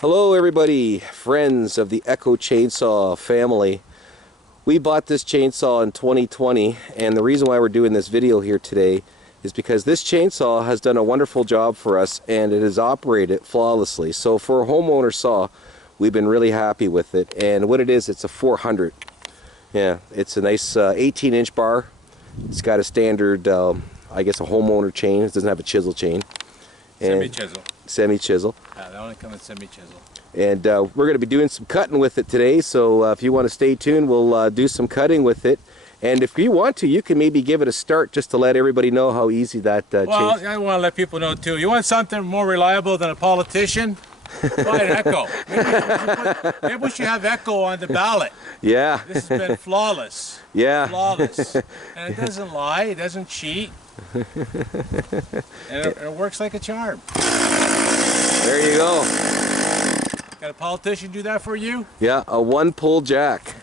Hello everybody, friends of the Echo Chainsaw family. We bought this chainsaw in 2020, and the reason why we're doing this video here today is because this chainsaw has done a wonderful job for us and it has operated flawlessly. So for a homeowner saw, we've been really happy with it. And what it is, it's a 400. Yeah, it's a nice 18-inch bar. It's got a standard, I guess a homeowner chain. It doesn't have a chisel chain. Semi-chisel. Semi-chisel. They only come with semi-chisel. And we're going to be doing some cutting with it today, so if you want to stay tuned, we'll do some cutting with it. And if you want to, you can maybe give it a start just to let everybody know how easy that well, I want to let people know too. You want something more reliable than a politician? Buy an Echo. Maybe we should have Echo on the ballot. Yeah. This has been flawless. Yeah. Flawless. And it doesn't lie. It doesn't cheat. And it works like a charm. There you go. Got a politician do that for you? Yeah, a one-pull jack.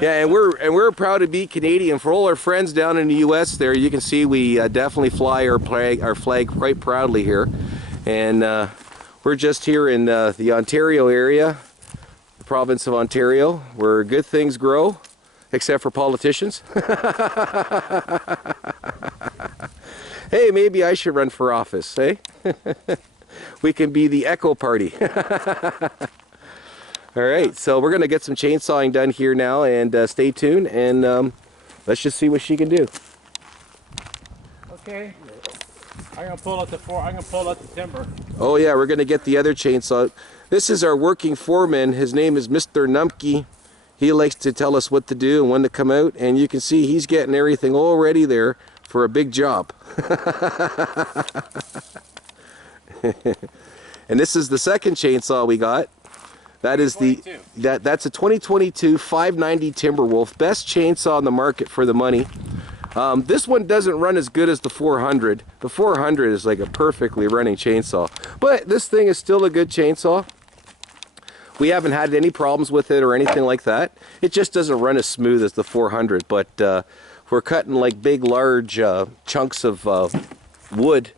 Yeah, and we're proud to be Canadian. For all our friends down in the U.S. there, you can see we definitely fly our flag quite proudly here. And we're just here in the Ontario area, the province of Ontario, where good things grow, except for politicians. Hey, maybe I should run for office, eh? We can be the Echo Party. All right, so we're going to get some chainsawing done here now, and stay tuned, and let's just see what she can do. Okay. I'm going to pull out the timber. Oh yeah, we're going to get the other chainsaw. This is our working foreman. His name is Mr. Numpke. He likes to tell us what to do and when to come out, and you can see he's getting everything all ready there for a big job. And this is the second chainsaw we got. That is that's a 2022 590 Timberwolf, best chainsaw on the market for the money. This one doesn't run as good as the 400. The 400 is like a perfectly running chainsaw, but this thing is still a good chainsaw. We haven't had any problems with it or anything like that. It just doesn't run as smooth as the 400, but we're cutting like big, large chunks of wood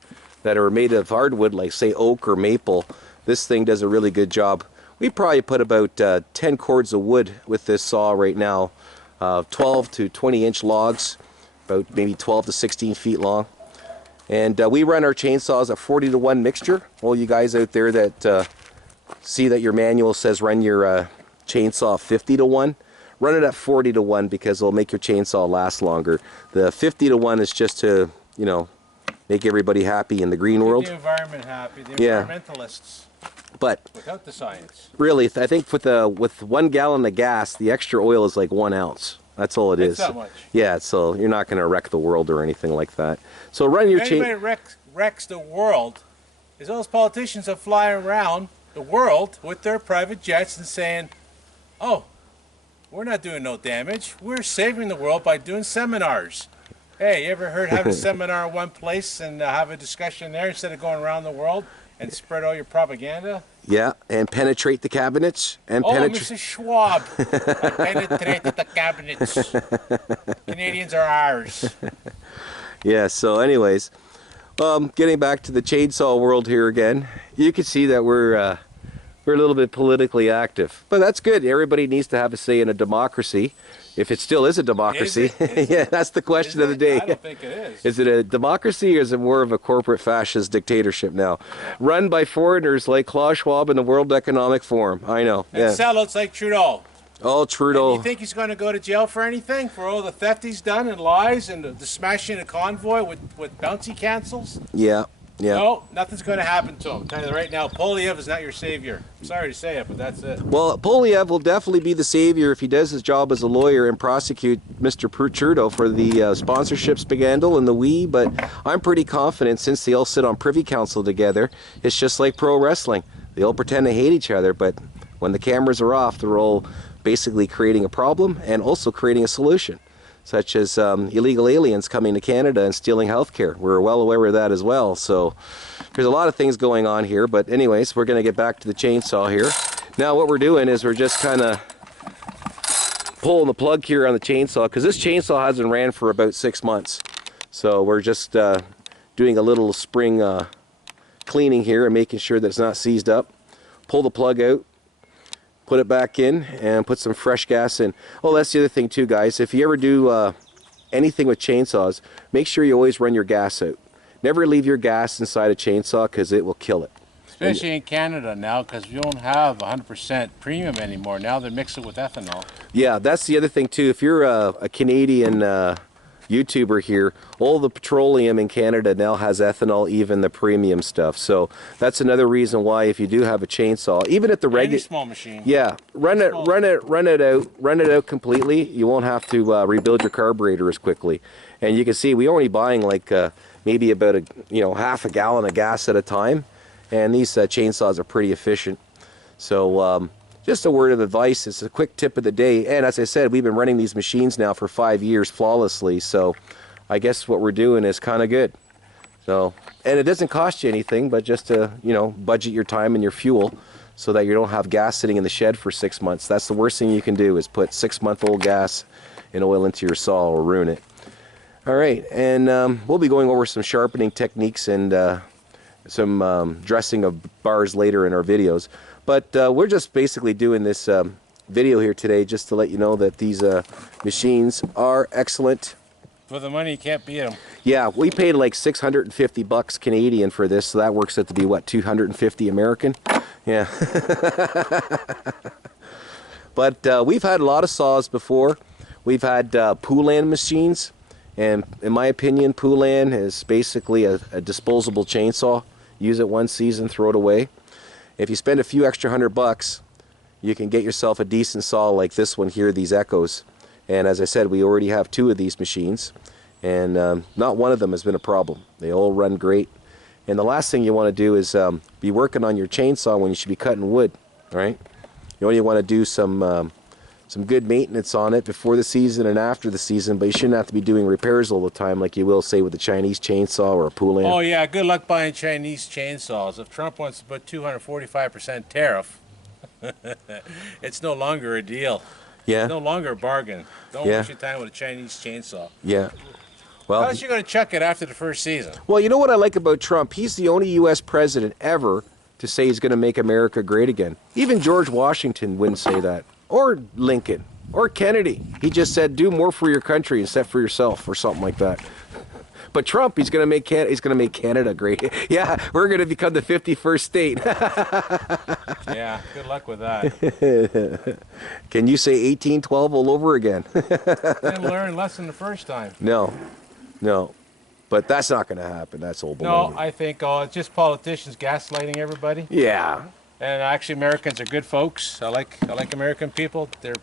that are made of hardwood, like say oak or maple. This thing does a really good job. We probably put about 10 cords of wood with this saw right now, 12 to 20-inch logs, about maybe 12 to 16 feet long. And we run our chainsaws at 40-to-1 mixture. All you guys out there that see that your manual says run your chainsaw 50-to-1, run it at 40-to-1 because it'll make your chainsaw last longer. The 50-to-1 is just to, you know, make everybody happy in the green world. The environment happy, the environmentalists. But without the science. Really, I think with 1 gallon of gas, the extra oil is like 1 ounce. That's all it is. That much. Yeah, so you're not going to wreck the world or anything like that. So run your chain. Anybody wrecks the world is those politicians that fly around the world with their private jets and saying, "Oh, we're not doing no damage. We're saving the world by doing seminars." Hey, you ever heard have a seminar in one place and have a discussion there instead of going around the world and spread all your propaganda? Yeah, and penetrate the cabinets. And Mrs. Schwab, I penetrated the cabinets. Canadians are ours. Yeah, so anyways, getting back to the chainsaw world here again, you can see that we're a little bit politically active. But that's good. Everybody needs to have a say in a democracy. If it still is a democracy. Yeah, that's the question of the day. I don't think it is. Is it a democracy or is it more of a corporate fascist dictatorship now? Run by foreigners like Klaus Schwab and the World Economic Forum. I know. And sellouts like Trudeau. Oh, Trudeau. And you think he's going to go to jail for anything? For all the theft he's done and lies and the smashing a convoy with bouncy cancels? Yeah. Yeah. No, nothing's going to happen to him. I'm telling you right now, Polyev is not your savior. I'm sorry to say it, but that's it. Well, Polyev will definitely be the savior if he does his job as a lawyer and prosecute Mr. Trudeau for the sponsorship scandal and the we. But I'm pretty confident since they all sit on Privy Council together, it's just like pro wrestling. They all pretend to hate each other, but when the cameras are off, they're all basically creating a problem and also creating a solution, such as illegal aliens coming to Canada and stealing healthcare. We're well aware of that as well. So there's a lot of things going on here. But anyways, we're going to get back to the chainsaw here. Now what we're doing is we're just kind of pulling the plug here on the chainsaw, because this chainsaw hasn't ran for about 6 months. So we're just doing a little spring cleaning here and making sure that it's not seized up. pull the plug out, put it back in, and put some fresh gas in. Oh, that's the other thing too, guys. If you ever do anything with chainsaws, make sure you always run your gas out. Never leave your gas inside a chainsaw because it will kill it. Especially in Canada now, because you don't have 100% premium anymore. Now they mix it with ethanol. Yeah, that's the other thing too. If you're a Canadian YouTuber here, all the petroleum in Canada now has ethanol, even the premium stuff. So that's another reason why, if you do have a chainsaw, even at the regular small machine, yeah, run it out completely. You won't have to rebuild your carburetor as quickly. And you can see we're only buying like maybe about half a gallon of gas at a time, and these chainsaws are pretty efficient. So just a word of advice. It's a quick tip of the day. And as I said, we've been running these machines now for 5 years flawlessly. So I guess what we're doing is kind of good. So, and it doesn't cost you anything, but just to, budget your time and your fuel so that you don't have gas sitting in the shed for 6 months. That's the worst thing you can do, is put 6-month-old gas and oil into your saw or ruin it. All right, and we'll be going over some sharpening techniques and some dressing of bars later in our videos. But we're just basically doing this video here today just to let you know that these machines are excellent. For the money, you can't beat them. Yeah, we paid like 650 bucks Canadian for this, so that works out to be what, 250 American? Yeah. But we've had a lot of saws before. We've had Poulan machines, and in my opinion, Poulan is basically a disposable chainsaw. Use it one season, throw it away. If you spend a few extra $100, you can get yourself a decent saw like this one here, these Echoes. And as I said, we already have 2 of these machines, and not one of them has been a problem. They all run great. And the last thing you want to do is be working on your chainsaw when you should be cutting wood, right? You only want to do some good maintenance on it before the season and after the season, but you shouldn't have to be doing repairs all the time like you will, say, with a Chinese chainsaw or a Poulan. Oh yeah, good luck buying Chinese chainsaws. If Trump wants to put 245% tariff, it's no longer a deal. Yeah. It's no longer a bargain. Don't waste your time with a Chinese chainsaw. Yeah. Well, how else you going to chuck it after the first season? Well, you know what I like about Trump? He's the only U.S. president ever to say he's going to make America great again. Even George Washington wouldn't say that. Or Lincoln, or Kennedy. He just said, do more for your country instead for yourself, or something like that. But Trump, he's going to make Canada great. Yeah, we're going to become the 51st state. Yeah, good luck with that. Can you say 1812 all over again? Didn't learn lesson the first time. No. But that's not going to happen. That's old baloney. No, I think it's just politicians gaslighting everybody. Yeah. And actually, Americans are good folks. I like American people. They're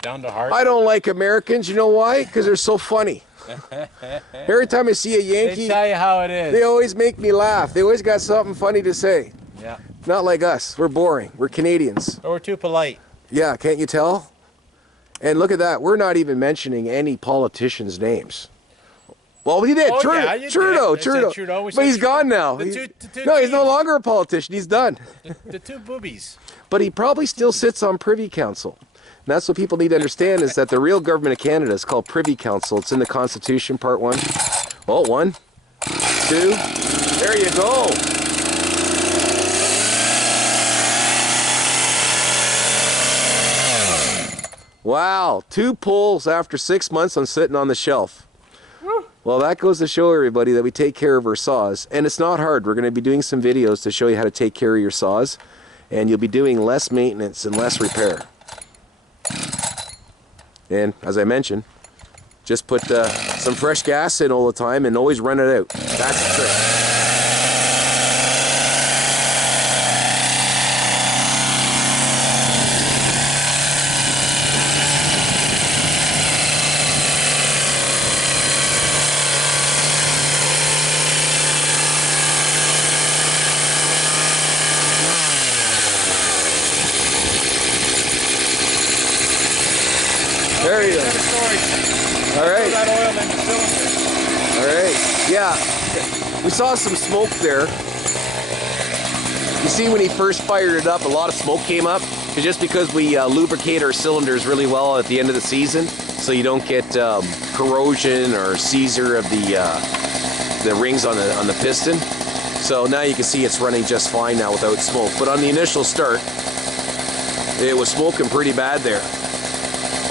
down to heart. I don't like Americans. You know why? Because they're so funny. Every time I see a Yankee, they tell you how it is. They always make me laugh. They always got something funny to say. Yeah. Not like us. We're boring. We're Canadians. Or we're too polite. Yeah, can't you tell? And look at that. We're not even mentioning any politicians' names. Well, we did. Oh, Trudeau. But he's gone now. He's no longer a politician. He's done. The 2 boobies. But he probably still sits on Privy Council. And that's what people need to understand, is that the real government of Canada is called Privy Council. It's in the Constitution, Part 1. Oh, 1, 2. There you go. Wow, 2 pulls after 6 months on sitting on the shelf. Well, that goes to show everybody that we take care of our saws. And it's not hard. We're going to be doing some videos to show you how to take care of your saws. And you'll be doing less maintenance and less repair. And as I mentioned, just put some fresh gas in all the time and always run it out. That's the trick. There you go. All right. All right. Yeah. We saw some smoke there. You see, when he first fired it up, a lot of smoke came up. It's just because we lubricate our cylinders really well at the end of the season, so you don't get corrosion or seizure of the rings on the piston. So now you can see it's running just fine now without smoke. But on the initial start, it was smoking pretty bad there.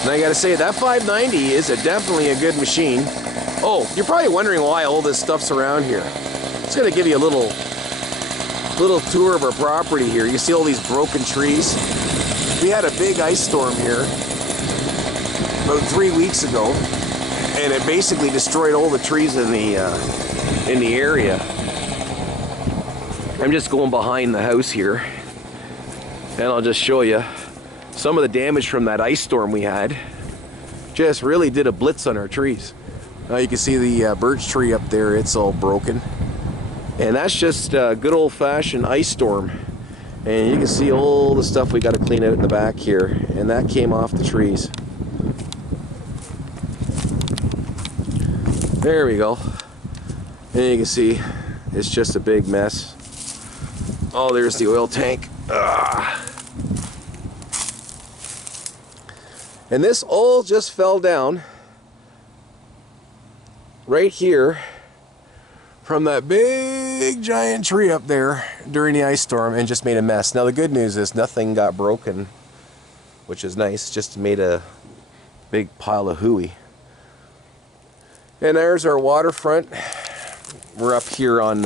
And I gotta say, that 590 is definitely a good machine. Oh, you're probably wondering why all this stuff's around here. It's gonna give you a little tour of our property here. You see all these broken trees. We had a big ice storm here about 3 weeks ago, and it basically destroyed all the trees in the area. I'm just going behind the house here, and I'll just show you some of the damage from that ice storm we had. Just really did a blitz on our trees. Now you can see the birch tree up there, it's all broken. And that's just a good old-fashioned ice storm. And you can see all the stuff we got to clean out in the back here. And that came off the trees. There we go. And you can see it's just a big mess. Oh, there's the oil tank. And this all just fell down right here from that big giant tree up there during the ice storm and just made a mess. Now the good news is nothing got broken, which is nice. Just made a big pile of hooey. And there's our waterfront. We're up here on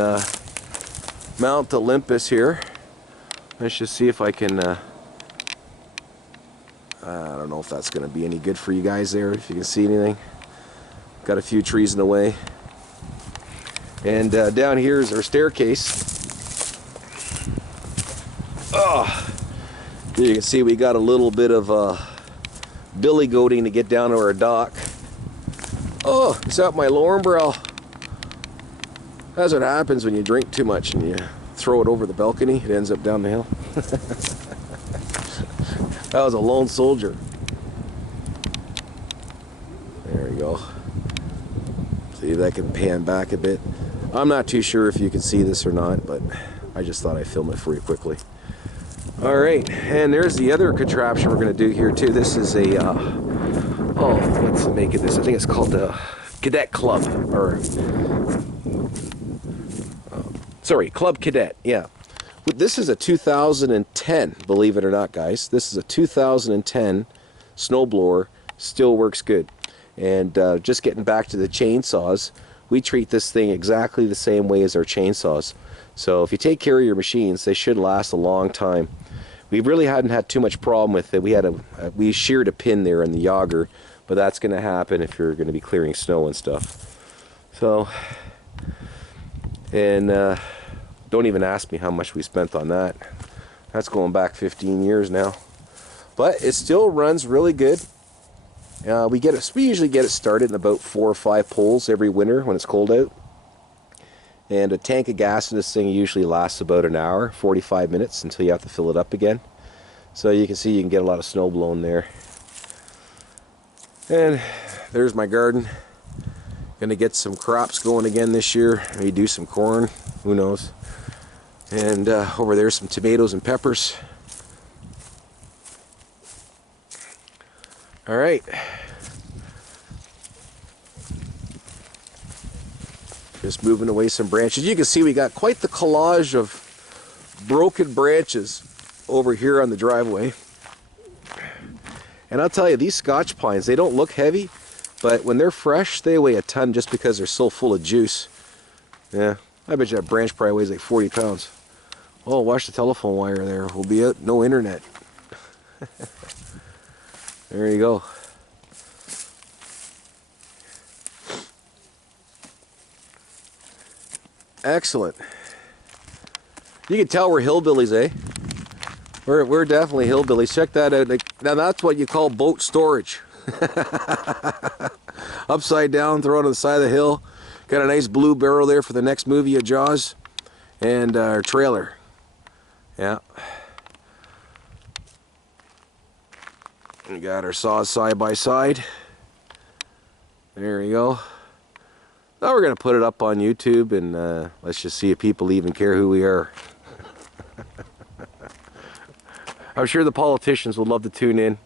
Mount Olympus here. Let's just see if I can I don't know if that's going to be any good for you guys there, if you can see anything. Got a few trees in the way. And down here is our staircase. Oh, you can see we got a little bit of billy goating to get down to our dock. Oh, it's out my lower umbrella. That's what happens when you drink too much and you throw it over the balcony. It ends up down the hill. That was a lone soldier. There we go. See if that can pan back a bit. I'm not too sure if you can see this or not, but I just thought I'd film it for you quickly. All right, and there's the other contraption we're going to do here too. This is a, oh, what's the make of this? I think it's called the Cadet Club, or, sorry, Club Cadet, yeah. This is a 2010, believe it or not, guys. This is a 2010 snowblower, still works good. And just getting back to the chainsaws, we treat this thing exactly the same way as our chainsaws. So if you take care of your machines, they should last a long time. We really hadn't had too much problem with it. We sheared a pin there in the yager, but that's going to happen if you're going to be clearing snow and stuff. So, and don't even ask me how much we spent on that. That's going back 15 years now. But it still runs really good. We usually get it started in about 4 or 5 pulls every winter when it's cold out. And a tank of gas in this thing usually lasts about an hour, 45 minutes, until you have to fill it up again. So you can see you can get a lot of snow blown there. And there's my garden. Gonna get some crops going again this year. Maybe do some corn, who knows. And over there some tomatoes and peppers. All right. Just moving away some branches. You can see we got quite the collage of broken branches over here on the driveway. And I'll tell you, these Scotch pines, they don't look heavy, but when they're fresh, they weigh a ton just because they're so full of juice. Yeah, I bet you that branch probably weighs like 40 pounds. Oh, watch the telephone wire there. We'll be out, no internet. There you go. Excellent. You can tell we're hillbillies, eh? We're definitely hillbillies. Check that out. Now that's what you call boat storage. Upside down, throw it on the side of the hill. Got a nice blue barrel there for the next movie of Jaws. And our trailer. Yeah. We got our saws side by side. There we go. Now we're going to put it up on YouTube, and let's just see if people even care who we are. I'm sure the politicians would love to tune in.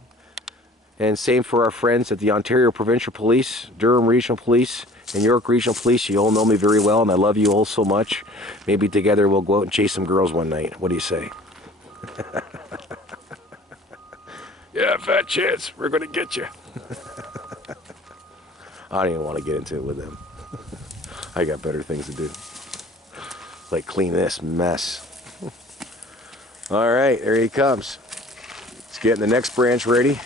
And same for our friends at the Ontario Provincial Police, Durham Regional Police, and York Regional Police, you all know me very well, and I love you all so much. Maybe together we'll go out and chase some girls one night. What do you say? Yeah, fat chance. We're going to get you. I don't even want to get into it with them. I got better things to do. Like clean this mess. All right, there he comes. Let's get the next branch ready.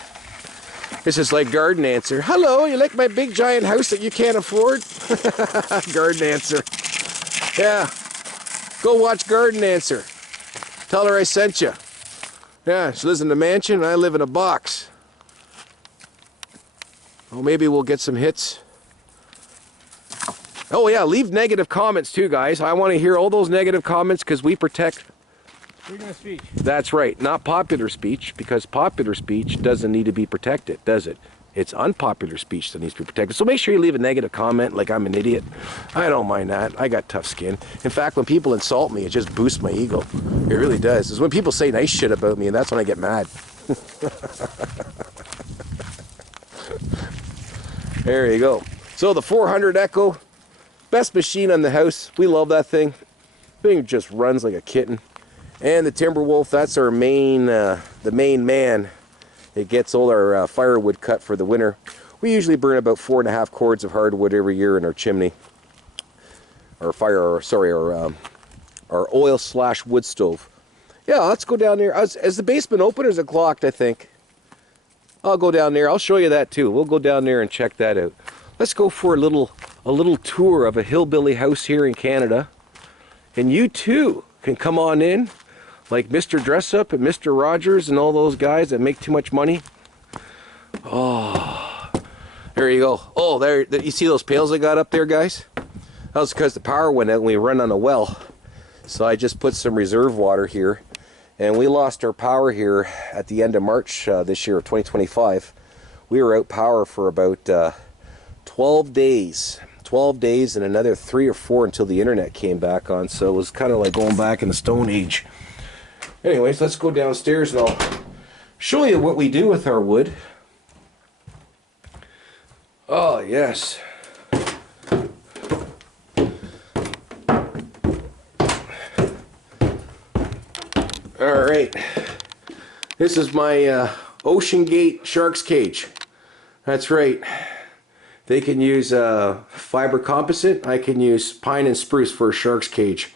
This is like garden answer. Hello, you like my big giant house that you can't afford? Garden answer. Yeah. Go watch Garden Answer. Tell her I sent you. Yeah, she lives in a mansion and I live in a box. Oh, maybe we'll get some hits. Oh yeah, leave negative comments too, guys. I want to hear all those negative comments because we protect freedom of speech. That's right, not popular speech, because popular speech doesn't need to be protected, does it? It's unpopular speech that needs to be protected. So make sure you leave a negative comment like I'm an idiot. I don't mind that. I got tough skin. In fact, when people insult me, it just boosts my ego. It really does. It's when people say nice shit about me, and that's when I get mad. There you go. So the 400 Echo, best machine on the house. We love that thing. Thing just runs like a kitten. And the Timberwolf, that's our main, the main man. It gets all our firewood cut for the winter. We usually burn about 4.5 cords of hardwood every year in our chimney. Our our oil/wood stove. Yeah, let's go down there. Is the basement open or is it clocked, I think? I'll go down there. I'll show you that too. We'll go down there and check that out. Let's go for a little tour of a hillbilly house here in Canada. And you too can come on in. Like Mr. Dressup and Mr. Rogers and all those guys that make too much money. Oh, there you go. Oh, there, you see those pails I got up there, guys? That was because the power went out and we run on a well. So I just put some reserve water here. And we lost our power here at the end of March this year of 2025. We were out power for about 12 days. 12 days and another 3 or 4 until the internet came back on. So it was kind of like going back in the Stone Age. Anyways, let's go downstairs and I'll show you what we do with our wood. Oh, yes. All right. This is my Ocean Gate Shark's Cage. That's right. They can use fiber composite. I can use pine and spruce for a shark's cage.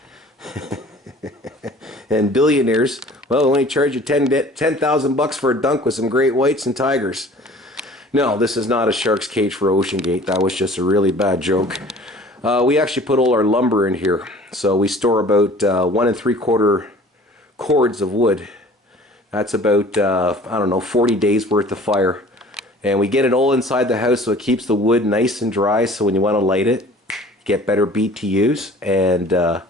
And billionaires, well, only charge you $10,000 for a dunk with some great whites and tigers. No, this is not a shark's cage for Ocean Gate. That was just a really bad joke. We actually put all our lumber in here. So we store about 1 3/4 cords of wood. That's about, I don't know, 40 days worth of fire. And we get it all inside the house so it keeps the wood nice and dry, so when you want to light it, get better BTUs, and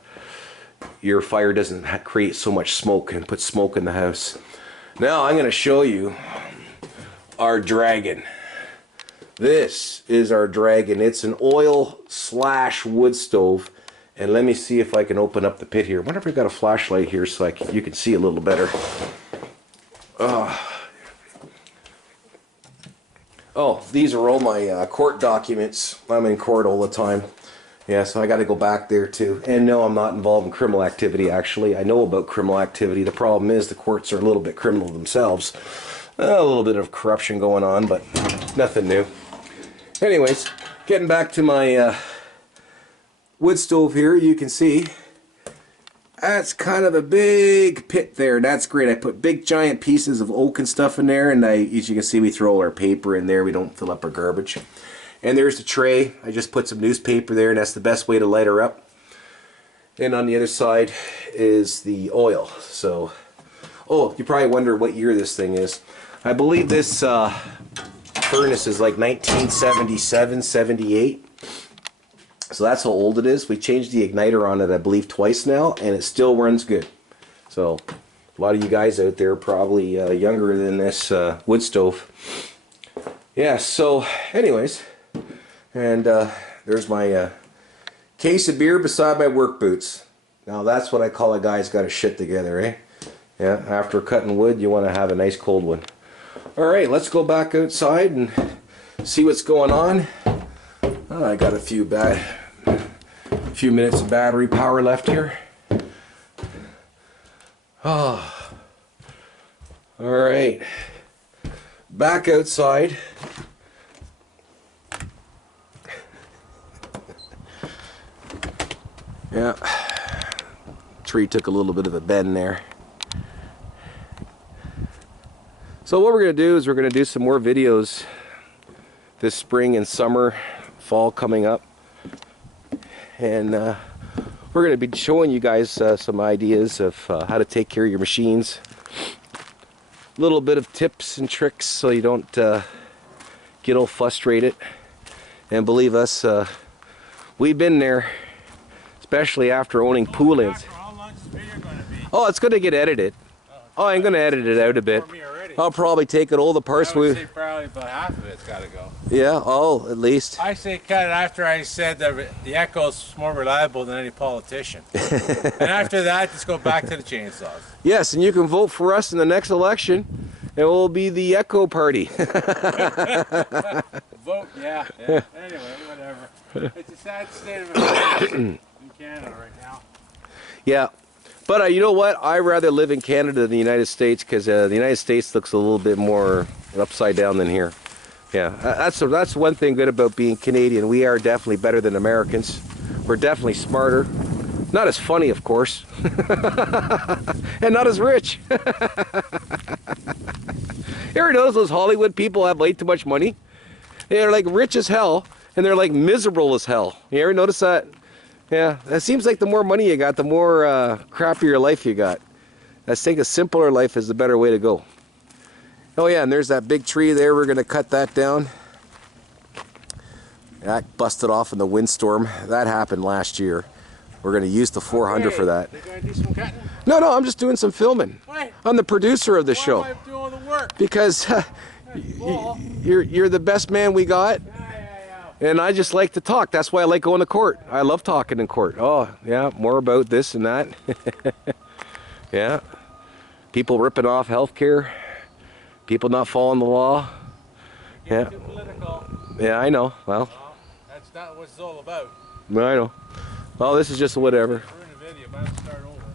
your fire doesn't create so much smoke and put smoke in the house. Now I'm going to show you our dragon. This is our dragon. It's an oil/wood stove. And let me see if I can open up the pit here. I wonder if I got a flashlight here so you can see a little better. Oh, these are all my court documents. I'm in court all the time. Yeah, so I got to go back there too. And no, I'm not involved in criminal activity, actually. I know about criminal activity. The problem is the courts are a little bit criminal themselves. A little bit of corruption going on, but nothing new. Anyways, getting back to my wood stove here, you can see that's kind of a big pit there. That's great. I put big giant pieces of oak and stuff in there, and as you can see, we throw all our paper in there. We don't fill up our garbage. And there's the tray. I just put some newspaper there, and that's the best way to light her up. And on the other side is the oil. So, oh, you probably wonder what year this thing is. I believe this furnace is like 1977, 78. So that's how old it is. We changed the igniter on it, I believe, twice now, and it still runs good. So a lot of you guys out there are probably younger than this wood stove. Yeah, so anyways, and there's my case of beer beside my work boots. Now that's what I call a guy's got his shit together, eh? Yeah, after cutting wood, you want to have a nice cold one. All right, let's go back outside and see what's going on. I got a few minutes of battery power left here. Oh, all right. Back outside. Yeah, tree took a little bit of a bend there. So what we're going to do is we're going to do some more videos this spring and summer, fall coming up. And we're going to be showing you guys some ideas of how to take care of your machines. A little bit of tips and tricks so you don't get all frustrated. And believe us, we've been there. Especially after owning pool-ins. Oh, it's going to get edited. Oh, I'm going to edit it out a bit. I'll probably take it all the parts. I would say probably about half of it's got to go. Yeah, oh, at least. I say cut it after I said that the Echo's more reliable than any politician. And after that, just go back to the chainsaws. Yes, and you can vote for us in the next election, and we'll be the Echo Party. Vote, yeah. Anyway, whatever. It's a sad state of affairs in Canada right now. Yeah, but you know what? I'd rather live in Canada than the United States because the United States looks a little bit more upside down than here. Yeah, that's one thing good about being Canadian. We are definitely better than Americans. We're definitely smarter. Not as funny, of course. And not as rich. You ever notice those Hollywood people have way too much money? They're like rich as hell, and they're like miserable as hell. You ever notice that? Yeah, it seems like the more money you got, the more crappier life you got. I think a simpler life is the better way to go. Oh yeah, and there's that big tree there. We're going to cut that down. That busted off in the windstorm. That happened last year. We're going to use the 400 for that. You going to do some cutting? No, I'm just doing some filming. Why? I'm the producer of the show. Why am I doing all the work? Because you're the best man we got. And I just like to talk. That's why I like going to court. I love talking in court. Oh, yeah, more about this and that. Yeah. People ripping off healthcare. People not following the law. Yeah. Too political. Yeah, I know. Well, that's not what it's all about. I know. Well, this is just whatever.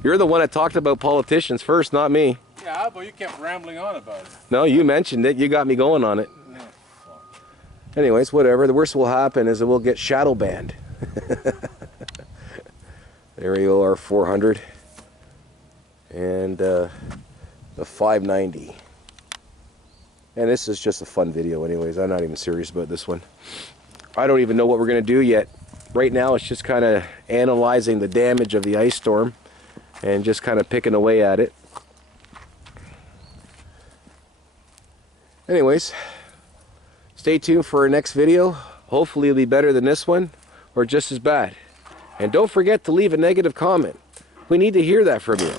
You're the one that talked about politicians first, not me. Yeah, but you kept rambling on about it. No, you mentioned it. You got me going on it. Anyways, whatever. The worst will happen is that we'll get shadow banned. There we go, our 400 and the 590. And this is just a fun video anyways. I'm not even serious about this one. I don't even know what we're going to do yet. Right now it's just kind of analyzing the damage of the ice storm and just kind of picking away at it. Anyways, stay tuned for our next video. Hopefully it'll be better than this one or just as bad. And don't forget to leave a negative comment. We need to hear that from you.